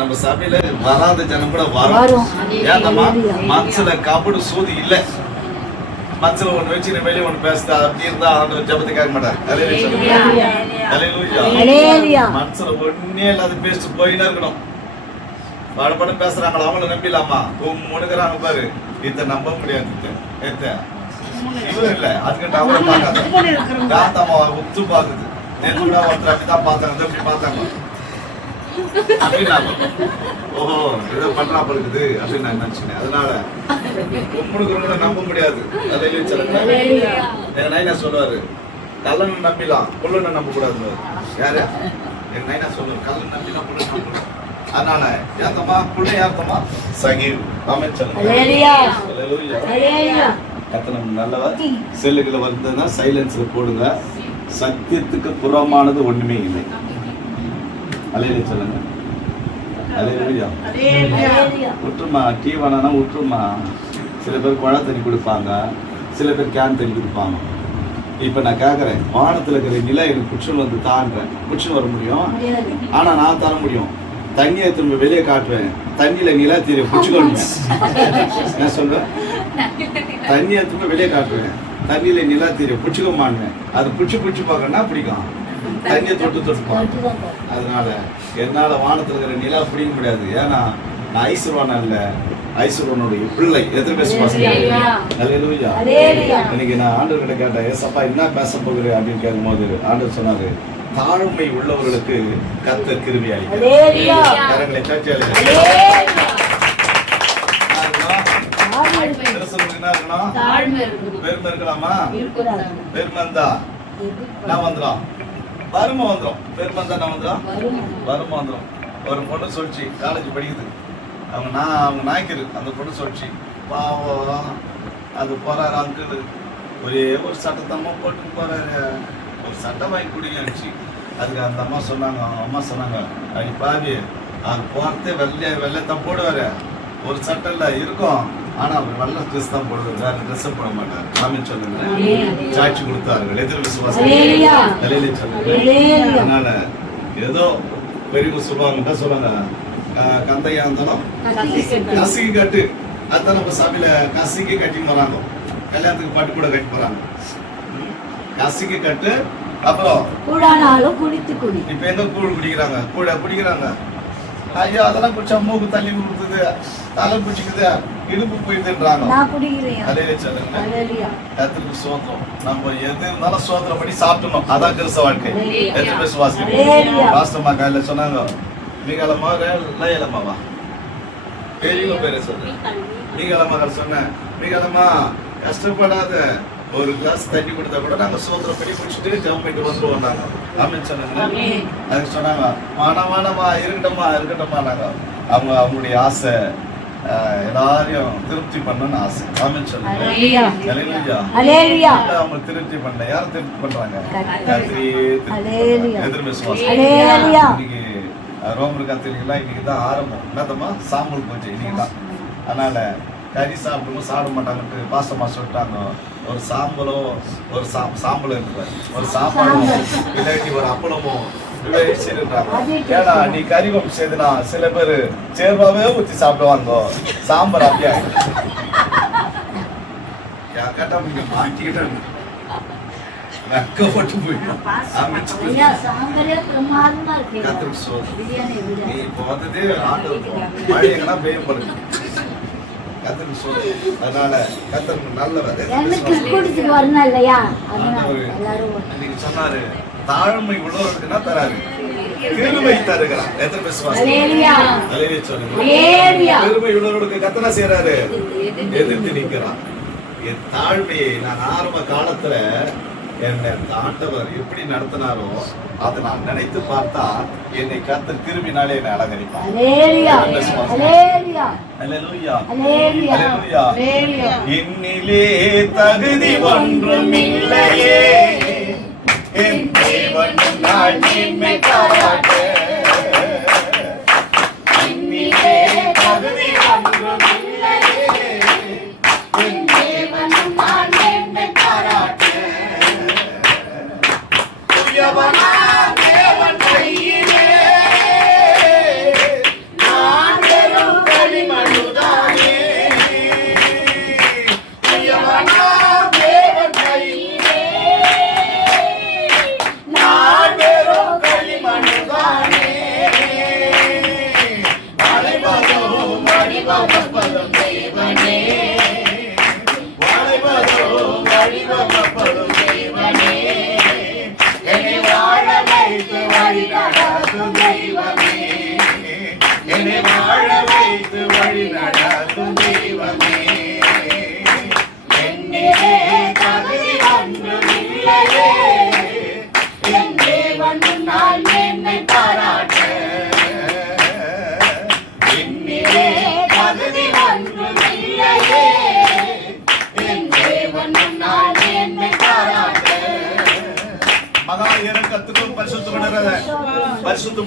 நம்ம சபையில வராத ஜனம் கூட வரும். ஏன்னா மனசுல கபடு சூதி இல்ல. மனசுல ஒண்ணு வச்சு வெளியே ஒண்ணு பேசுதா அப்படி இருந்தா ஆண்டவர் ஜெபத்தை கேட்க மாட்டார். மனசுல ஒன்னே இல்லாத பேசிட்டு போயினா இருக்கணும். படம் பேசுறாங்களா அவங்கள நம்பிடலாமா? முடுக்கிறாங்க பாரு, இத நம்ப முடியாது. இவரும் இல்ல அதுக்கிட்ட அவரை பார்க்காத காத்தாமா உத்து பாக்குது. நேற்று கூட ஒருத்தர் அப்படிதான் பார்த்தாங்க, எப்படி பார்த்தாங்க அப்படின்னாங்க. ஓஹோ ஏதோ பண்றாப்ப இருக்குது அப்படின்னு நான் நினைச்சேன். அதனால உம்முடுக்கிறவங்கள நம்ப முடியாது. எங்க நைனா சொல்லுவாரு, கல்லனை நம்பிலாம் புல்லனை நம்ப கூடாது. யாரு? எங்க நைனா சொல்லுவாரு, கல்லனை நம்பிலாம் புல்லனை நம்ப. அதனால ஏத்தமா புள்ள ஏத்தமா சகீவ் அமைச்சர் கத்தனம் நல்லவா. செல்லுகளை வந்ததுன்னா சைலன்ஸ்ல போடுங்க. சத்தியத்துக்கு புறமானது ஒண்ணுமே இல்லை. அலையில சொல்லுங்க. விட்டுருமா, டீ வேணானா விட்டுருமா. சில பேர் குழா தண்ணி கொடுப்பாங்க, சில பேர் கேன் தண்ணி கொடுப்பாங்க. இப்ப நான் கேட்கறேன், வானத்துல இருக்கிற நிலை எனக்கு புற்றுன்னு வந்து தான்றேன். புற்றுன்னு வர முடியும், ஆனா நான் தர முடியும். தண்ணியை திரும்ப வெளியே காட்டுவேன், தண்ணியில நிலா தீர புச்சுக்கொள்வேன். நான் சொல்றேன், தண்ணியை திரும்ப வெளியே காட்டுவேன், தண்ணியில நிலா தீர புச்சுக்க மாட்டேன். அது புச்சு பார்க்கணும்னா பிடிக்கும், தண்ணியை தொட்டு பார்க்கணும். அதனால என்னால வானத்துல இருக்கிற நிலா பிடிக்க முடியாது. ஏன்னா நான் ஐஸ்வரன் அல்ல, ஐஸ்வரனுடைய பிள்ளை. எத்தனை பேசுவாங்க? இன்னைக்கு நான் ஆண்டவர்கிட்ட கேட்டேன், ஏசப்பா என்ன பேச போகிறேன் அப்படின்னு கேட்கும் போது ஆண்டவர் சொன்னாரு, தாழ்மை உள்ளவர்களுக்கு கர்த்தர் கிருபை அளிக்கிறார். பெருமை இருக்கலாமா? பெருமை இருந்தா நான் வந்துடும், வறுமை வந்துடும். பெருமை இருந்தா நான் வந்துடும், வறுமை வந்துடும். ஒரு பொண்ணு சொல்லிச்சு, காலேஜ் படிக்குது, அவங்க நாய்க்குது. அந்த பொண்ணு சொல்லிச்சு, பாவம் அது போறாரு அங்கிள், ஒரே ஒரு சட்டத்தம்மா போட்டு போறாரு, ஒரு சட்டை வாங்கி குடிச்சு. அதுக்கு அந்த அம்மா சொன்னாங்க, அது பாவி அது போறதே வெள்ளையத்தான் போடுவாரு, ஒரு சட்டை இல்லை இருக்கும், ஆனா அவர் வெள்ளை ட்ரெஸ் தான் போடுவார், வேற ட்ரெஸ் போட மாட்டார். ஆமென் சொல்லுங்க. சாட்சி கொடுத்தார்கள், எதிர் விசுவாசம் தலையில சொல்லுங்க. அதனால ஏதோ பெரியவங்க சொல்லுவாங்க, சொல்லுவாங்க கந்தையா இருந்தாலும் கசிக்கு கட்டு. அதுதான் நம்ம சபையில கசிக்கு கட்டி போறாங்க, கல்யாணத்துக்கு பட்டு கூட கட்டி போறாங்க. கசிக்கு கட்டு. அப்புறம் இப்ப எங்க கூழ் குடிக்கிறாங்க, குடிக்கிறாங்க. ஐயோ அதெல்லாம் குடிச்சா மூக்கு தள்ளி கொடுத்தது, தலை குடிச்சுக்குது, இடுப்பு போயிடுன்றாங்க. அதே கத்திற்கு சோத்திரம். நம்ம எது இருந்தாலும் சோத்திரம் பண்ணி சாப்பிடணும். அதான் கிறிஸ்தவ வாழ்க்கை. எத்தனை பேர் சுவாசிக்கிறீங்க? பாஸ்டர்மா காலையில சொன்னாங்க, மீகாலமா லயலமாவா பெரியவங்க பேரை சொன்னேன். மீகாலமா சொன்னேன், மீகாலமா கஷ்டப்படாத, ஒரு கிளாஸ் தண்ணி கொடுத்தா கூட நாங்க சோத்திரம் பண்ணி குடிச்சுட்டு ஜம் பண்ணிட்டு வந்துருவோம் நாங்க. அப்படின்னு சொன்னாங்க. அதுக்கு சொன்னாங்க, வானமா இருக்கட்டும்மா நாங்க. அவங்களுடைய ஆசை எல்லாரையும் திருப்தி பண்ணணும்னு ஆசை. ஆமென் சொல்லுங்க. அவங்க திருப்தி பண்ண யாரும் திருப்தி பண்றாங்க? இன்னைக்கு ரோமர் கத்திரிக்கெல்லாம் இன்னைக்கு தான் ஆரம்பம். என்னதம்மா சாம்பல் பூஜை இன்னைக்கு தான். அதனால கறி சாப்பிடும்போது சாப்பிட மாட்டாங்கன்ட்டு பாசமா சொல்லிட்டாங்க. ஒரு சாம்பலோ ஒரு சாம்பலும் இருக்கு, ஒரு சாப்பாடும் இல்லாட்டி ஒரு அப்பளமோ ஏன்னா நீ கறிவம் செய்துனா சில பேரு சேர்வாவே ஊத்தி சாப்பிடுவாங்க, சாம்பார் அப்படியா கேட்டா நீங்க மாட்டிக்கிட்டாங்க, வெக்கப்பட்டு போயிடும். நீ இப்போ வந்ததே மழை எங்கன்னா பெய்ய போறது. கத்தருக்கு சொல்லு. அதனால கத்தருக்கு நல்லவர். இன்னைக்கு சொன்னாரு, தாழ்மை உள்ளவர்களுக்குன்னா தராரு, கிருபை தருகிறார். எத்தனை பேசுவாங்க? பெருமை உள்ளவர்களுக்கு கத்தனா செய்யறாரு, எதிர்த்து நிற்கிறான். என் தாழ்மையை நான் ஆரம்ப காலத்துல என்னை ஆண்டவர் எப்படி நடத்தினாரோ அதை நான் நினைத்து பார்த்தா என்னை கர்த்தர் கிருபினாலே என்னை அலங்கரிப்பார். என்னிலே தகுதி ஒன்றும் இல்லையே, என் தேவன் நான் மேன்மை பாராட்ட. என்னிலே தகுதி ஒன்றும் இல்லையே, என் தேவன் நான் மேன்மை பாராட்ட. தேவன் கையிலே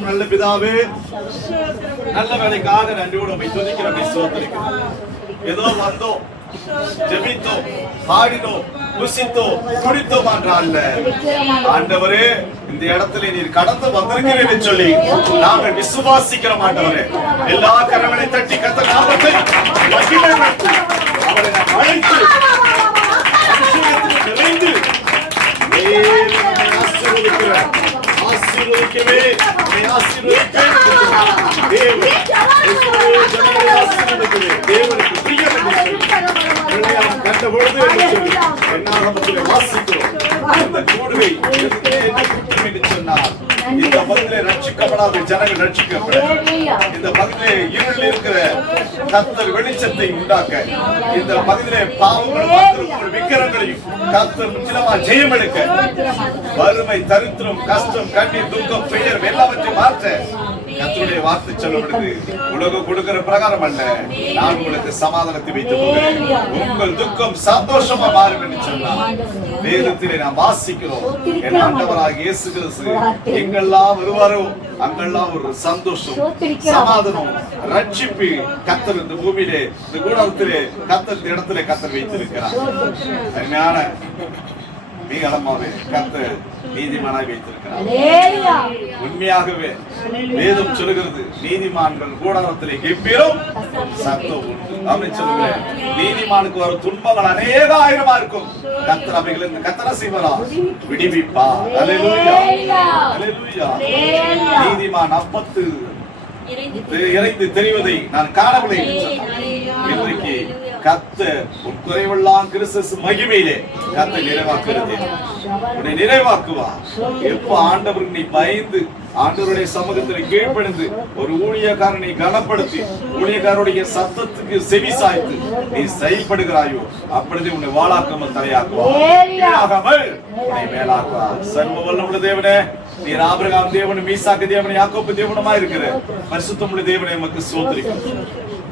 பரிசுத்தம் நல்ல பிதாவே, நல்ல வேலைக்காக நன்றியோடு உம்மை துதிக்கிறோம், சோதரிக்கிறோம். ஏதோ வந்தோம், ஜெபித்தோம், பாடினோம், புசித்தோம், குடித்தோம் என்றால் ஆண்டவரே, இந்த இடத்துல நீர் கடந்து வந்திருக்கிறேன் சொல்லி நாங்கள் விசுவாசிக்கிறோம். ஆண்டவரே, எல்லா கரங்களை தட்டி கர்த்தர் நாமத்தை மகிமைப்படுத்தி அவரை நாம் அழைத்து அபிஷேகத்தில் நிறைந்து ஆசீர்வதிக்கவே தேவனுக்கு பிரியம் கண்ட பொழுது வாசிக்கிறோம். இந்த கூடுகை என்று சொன்னார், இந்த பகுதியிலே ரட்சிக்கப்படாத ஜனங்கள் ரட்சிக்கப்பட, இந்த பகுதியிலே இருளில் இருக்கிற கர்த்தர் வெளிச்சத்தை உண்டாக்க, இந்த பகுதியிலே பாவங்களும் விக்கிரங்களையும் கர்த்தர் முற்றிலுமா ஜெயம் எடுக்க, வறுமை, தரித்திரம், கஷ்டம், கண்ணீர், துக்கம், பெயர் எல்லாவற்றையும் மாற்ற கர்த்தருடைய வார்த்தை சொல்லப்படுது. உலகம் கொடுக்கிற பிரகாரம் அல்ல, நான் உங்களுக்கு சமாதானத்தை வைத்து போகிறேன், உங்கள் துக்கம் சந்தோஷமா மாறும் என்று சொன்னார். வேதத்திலே நாம் வாசிக்கிறோம், என் ஆண்டவராகிய இயேசு கிறிஸ்து எங்கெல்லாம் வருவாரோ அங்கெல்லாம் ஒரு சந்தோஷம், சமாதானம், ரட்சிப்பு கர்த்தர் இந்த பூமியிலே, இந்த கூடாரத்திலே கர்த்தர் இந்த இடத்திலே கர்த்தர் வைத்திருக்கிறார். அருமையான மீகலமாவே கர்த்தர் நீதிமானாய் வைத்திருக்கிறார். உண்மையாகவே வேதம் சொல்லுகிறது, நீதிமான்கள் கூடாரத்திலே கெம்பீரம் சத்தம் உண்டு அப்படின்னு சொல்லுகிறேன். நீதிமானுக்கு வரும் துன்பங்கள் அநேக ஆயிரமா இருக்கும், கர்த்தர் அவைகளிலிருந்து கர்த்தர் செய்வாரா விடுவிப்பா. அல்லேலூயா, அல்லேலூயா. நீதிமான் அப்பத்து இறைந்து தெரிவதை நான் காணவில்லை என்று சொன்னார். இன்றைக்கு கர்த்தர் உன் குறைவெல்லாம் கிறிஸ்து மகிமையிலே கர்த்தர் நிறைவாக்குகிறது, உன்னை நிறைவாக்குவா. எப்ப ஆண்டவருக்கு நீ பயந்து ஆண்டவருடைய சமூகத்தில் கீழ்ப்படிந்து ஒரு ஊழியக்காரனை கனப்படுத்தி ஊழியக்காரருடைய சத்தத்துக்கு செவி சாய்த்து நீ செயல்படுகிறாயோ, அப்பொழுது உன்னை வாழாக்காமல் தலையாக்குவார், உன்னை மேலாக்குவா. சர்வ வல்லமுள்ள தேவனே, நீர் ஆபிரகாம் தேவன், மீசாக்கு தேவன், யாக்கோபு தேவனுமா இருக்கிற பரிசுத்தமுள்ள தேவனை உமக்கு ஸ்தோத்திரிக்கிறோம்.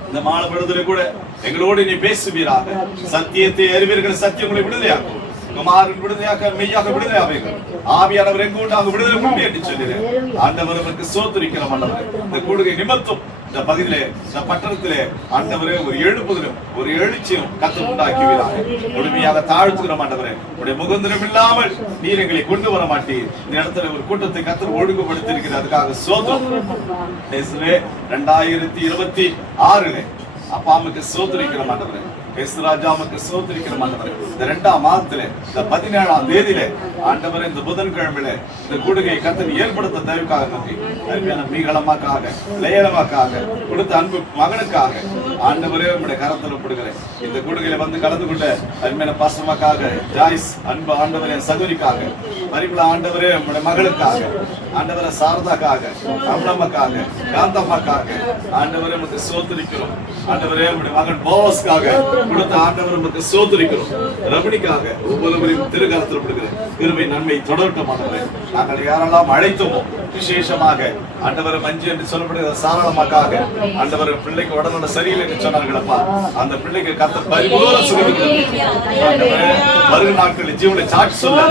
இந்த மாலை பொழுதிலே கூட எங்களோடு நீ பேசுவீராக. சத்தியத்தை அறிவீர்கள், சத்தியம் உங்களை விடுதலையாக்கும். குமாரன் விடுதலையாக மெய்யாக விடுதலையாவீர்கள். ஆவியானவர் எங்கு உண்டாக விடுதலை உண்டு என்று சொல்கிறேன். ஆண்டவர் நமக்கு ஸ்தோத்திரிக்கிறோம். ஆண்டவர் இந்த கூடுகை நிமித்தம் இந்த பகுதியிலே, இந்த பட்டணத்திலே ஆண்டவரே ஒரு எழுப்புதலும் ஒரு எழுச்சியும் கர்த்தர் உண்டாக்குவீராக. முழுமையாக தாழ்த்துகிறோம் ஆண்டவரே. உடைய முகந்திரம் இல்லாமல் நீர் எங்களை கொண்டு வர மாட்டீர். இந்த இடத்துல ஒரு கூட்டத்தை கர்த்தர் ஒழுங்குபடுத்தி இருக்கிறார், அதுக்காக ஸ்தோத்திரம். 2026 அப்பாவுக்கு ஸ்தோத்திரிக்கிறோம் ஆண்டவரே. ராஜாவுக்கு ஸ்தோத்திரிக்கிறோம் ஆண்டவரே. இந்த 2ஆம் மாதத்திலே, இந்த 17ஆம் தேதியிலே ஆண்டவரே, இந்த புதன்கிழமையில இந்த கூடுகை கர்த்தர் ஏற்படுத்த தயவுக்காக நன்றி. அருமையான மீகலமாக்காக, லேயலமாக்காக, கொடுத்த அன்பு மகனுக்காக ஆண்டவரே உங்களுடைய கரத்தில் ஒப்புடுகிறேன். இந்த கூடுகையில வந்து கலந்து கொண்ட அருமையான பாசமாக்காக, ஜாய்ஸ் அன்பு ஆண்டவரே சகோதரிக்காக, பரிமளா ஆண்டவரே உங்களுடைய மகளுக்காக, ஆண்டவரே சாரதாக்காக, அம்லம்மாக்காக, காந்தம்மாக்காக ஆண்டவரே உமக்கு ஸ்தோத்திரிக்கிறோம். ஆண்டவரே உங்களுடைய மகன் போஸ்க்காக கொடுத்த ஆண்டவர் உமக்கு ஸ்தோத்திரிக்கிறோம். ரமணிக்காக ஒவ்வொருவரையும் திருகரத்தில் விடுகிறேன். கிருபை நன்மை தொடரட்டும் ஆண்டவரே. நாங்கள் யாரெல்லாம் அழைத்தோமோ விசேஷமாக ஆண்டவரை மஞ்சு என்று சொல்லப்படுகிற சாரளமாக்காக, ஆண்டவர் பிள்ளைக்கு உடனே சரியில்லை என்று சொன்னார்களப்பா, அந்த பிள்ளைக்கு கர்த்தர் பரிபூரண சுகம் ஆண்டவரே. வருகிற நாட்களில் ஜீவனை சாட்சி சொல்ல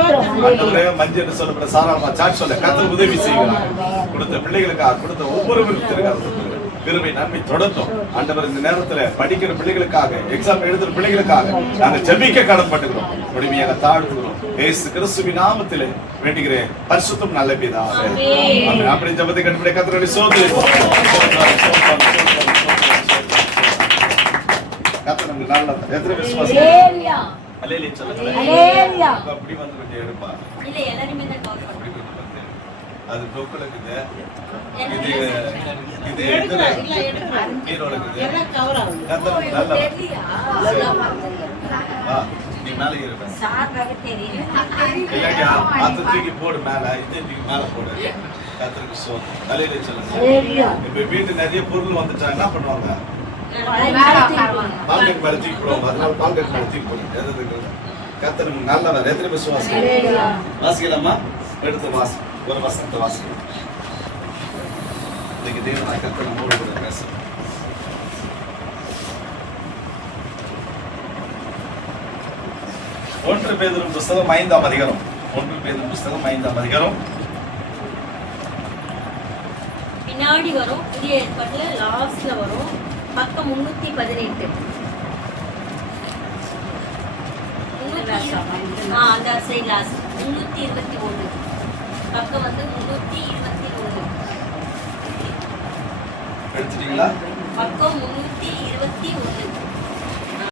ஆண்டவரே, மஞ்சு என்று சொல்லப்படுற சாரளமா சாட்சி சொல்ல கர்த்தர் உதவி செய்கிறார். கொடுத்த பிள்ளைகளுக்காக கொடுத்த ஒவ்வொருவரும் திருகரத்தில் கிருபை நன்மை தொடர்ந்தோம் ஆண்டவர். இந்த நேரத்துல படிக்கிற பிள்ளைகளுக்காக, எக்ஸாம் எழுதுற பிள்ளைகளுக்காக நாங்கள் ஜெபிக்க கடன்பட்டுகிறோம். முழுமையாக தாழ்த்துகிறோம். இயேசு கிறிஸ்துவின் நாமத்திலே வேண்டுகிறேன், பரிசுத்தம் நல்ல பிதாவே. அப்படி ஜெபத்தை கண்டுபிடி கர்த்தரை சோதரிப்போம். கர்த்தர் நமக்கு நல்லது. எத்தனை விசுவாசம் அல்லேலூயா சொல்லுங்க. அல்லேலூயா. அப்படி வந்து கொஞ்சம் எடுப்பா. இல்ல எல்லாரும் தான் டாக் அப்படி கொஞ்சம் வந்து அது டோக்கலுக்குது. இது எடுத்துல நீர் வளக்குது. எல்லாம் கவர் ஆகும். கர்த்தர் நல்ல நீ மேலே இருப்ப சார்பாக தெரியும். இல்லையா அந்த தூக்கி போடு மேல, இதே தூக்கி மேல போடு. கர்த்தருக்கு ஸ்தோத்திரம். அல்லேலூயா சொல்லுங்க. இப்ப வீட்டு நிறைய பொருள் வந்துட்டா என்ன பண்ணுவாங்க? பால்கட் மேல தூக்கி போடுவாங்க. அதனால பால்கட் மேல தூக்கி போடுங்க. கர்த்தர் நல்லவர். எத்தனை விசுவாசம் வாசிக்கலாமா? எடுத்து வாசி, ஒரு வசனத்தை வாசிக்கலாம். இன்னைக்கு தேவனாய் கர்த்தர் நம்மோடு கூட பேசுறோம். 1 பேதுரு புத்தகம் 5ஆம் அதிகாரம். 1 பேதுரு புத்தகம் 5ஆம் அதிகாரம் பின்னாடி வரும். புதிய ஏற்பாட்டுல லாஸ்ட்ல வரும். பக்கம் 318. அந்த சைடு லாஸ்ட் 321. பக்கம் வந்து 321. எடுத்துட்டீங்களா? பக்கம் 321.